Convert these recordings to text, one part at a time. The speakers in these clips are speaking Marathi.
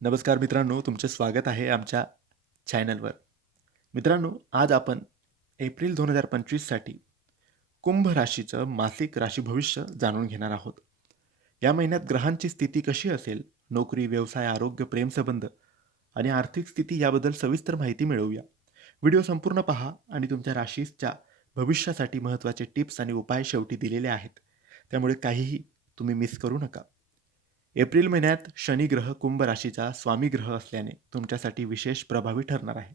नमस्कार मित्रांनो, तुमचे स्वागत आहे आमच्या चॅनलवर. मित्रांनो, आज आपण एप्रिल दोन हजार पंचवीससाठी कुंभ राशीचं मासिक राशी भविष्य जाणून घेणार आहोत. या महिन्यात ग्रहांची स्थिती कशी असेल, नोकरी, व्यवसाय, आरोग्य, प्रेमसंबंध आणि आर्थिक स्थिती याबद्दल सविस्तर माहिती मिळवूया. व्हिडिओ संपूर्ण पहा आणि तुमच्या राशीच्या भविष्यासाठी महत्त्वाचे टिप्स आणि उपाय शेवटी दिलेले आहेत. त्यामुळे काहीही तुम्ही मिस करू नका. एप्रिल महिन्यात शनिग्रह कुंभ राशीचा स्वामी ग्रह असल्याने तुमच्यासाठी विशेष प्रभावी ठरणार आहे.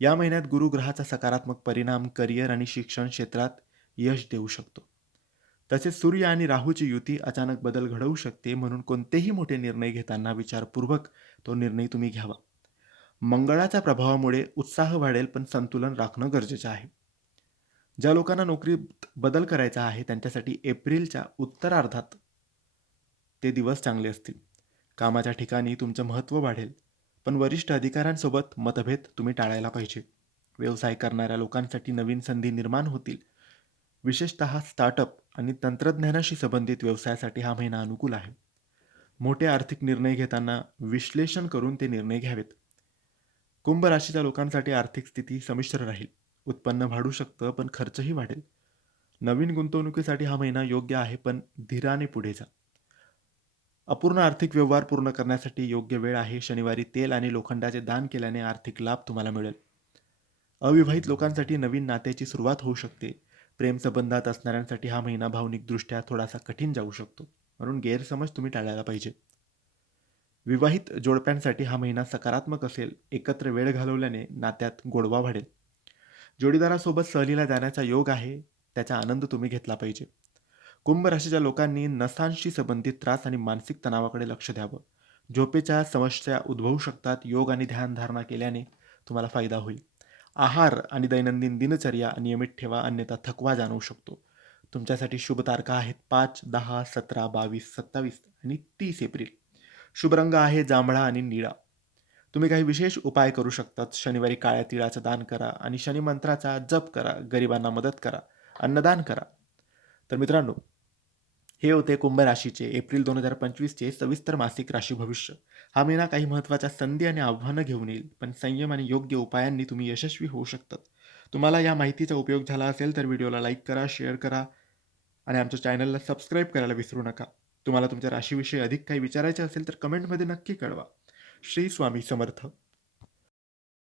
या महिन्यात गुरुग्रहाचा सकारात्मक परिणाम करिअर आणि शिक्षण क्षेत्रात यश देऊ शकतो. तसेच सूर्य आणि राहूची युती अचानक बदल घडवू शकते म्हणून कोणतेही मोठे निर्णय घेताना विचारपूर्वक तो निर्णय तुम्ही घ्यावा. मंगळाच्या प्रभावामुळे उत्साह वाढेल पण संतुलन राखणं गरजेचं आहे. ज्या लोकांना नोकरीत बदल करायचा आहे त्यांच्यासाठी एप्रिलच्या उत्तरार्धात ते दिवस चांगले असतील. कामाच्या ठिकाणी तुमचं महत्त्व वाढेल, पण वरिष्ठ अधिकाऱ्यांसोबत मतभेद तुम्ही टाळायला पाहिजे. व्यवसाय करणाऱ्या लोकांसाठी नवीन संधी निर्माण होतील. विशेषतः स्टार्टअप आणि तंत्रज्ञानाशी संबंधित व्यवसायासाठी हा महिना अनुकूल आहे. मोठे आर्थिक निर्णय घेताना विश्लेषण करून ते निर्णय घ्यावेत. कुंभ राशीच्या लोकांसाठी आर्थिक स्थिती संमिश्र राहील. उत्पन्न वाढू शकतं पण खर्चही वाढेल. नवीन गुंतवणुकीसाठी हा महिना योग्य आहे पण धीराने पुढे जा. अपूर्ण आर्थिक व्यवहार पूर्ण करण्यासाठी योग्य वेळ आहे. शनिवारी तेल आणि लोखंडाचे दान केल्याने आर्थिक लाभ तुम्हाला मिळेल. अविवाहित लोकांसाठी नवीन नात्याची सुरुवात होऊ शकते. प्रेमसंबंधात असणाऱ्यांसाठी हा महिना भावनिकदृष्ट्या थोडासा कठीण जाऊ शकतो. म्हणून गैरसमज तुम्ही टाळायला पाहिजे. विवाहित जोडप्यांसाठी हा महिना सकारात्मक असेल. एकत्र वेळ घालवल्याने नात्यात गोडवा वाढेल. जोडीदारासोबत सहलीला जाण्याचा योग आहे. त्याचा आनंद तुम्ही घेतला पाहिजे. कुंभ राशीच्या लोकांनी नसांशी संबंधित त्रास आणि मानसिक तणावाकडे लक्ष द्यावं. झोपेच्या समस्या उद्भवू शकतात. योग आणि ध्यानधारणा केल्याने तुम्हाला फायदा होईल. आहार आणि दैनंदिन दिनचर्या नियमित ठेवा अन्यथा थकवा जाणवू शकतो. तुमच्यासाठी शुभ तारखा आहेत पाच, दहा, सतरा, बावीस, सत्तावीस आणि तीस एप्रिल. शुभ रंग आहे जांभळा आणि निळा. तुम्ही काही विशेष उपाय करू शकतात. शनिवारी काळ्या तिळाचं दान करा आणि शनिमंत्राचा जप करा. गरिबांना मदत करा. अन्नदान करा. तर मित्रांनो, हे होते कुंभ राशीचे एप्रिल दोन हजार पंचवीसचे सविस्तर मासिक राशी भविष्य. हा महिना काही महत्त्वाच्या संधी आणि आव्हानं घेऊन येईल, पण संयम आणि योग्य उपायांनी तुम्ही यशस्वी होऊ शकतात. तुम्हाला या माहितीचा उपयोग झाला असेल तर व्हिडिओला लाईक करा, शेअर करा आणि आमच्या चॅनलला सबस्क्राईब करायला विसरू नका. तुम्हाला तुमच्या राशीविषयी अधिक काही विचारायचे असेल तर कमेंटमध्ये नक्की कळवा. श्री स्वामी समर्थ.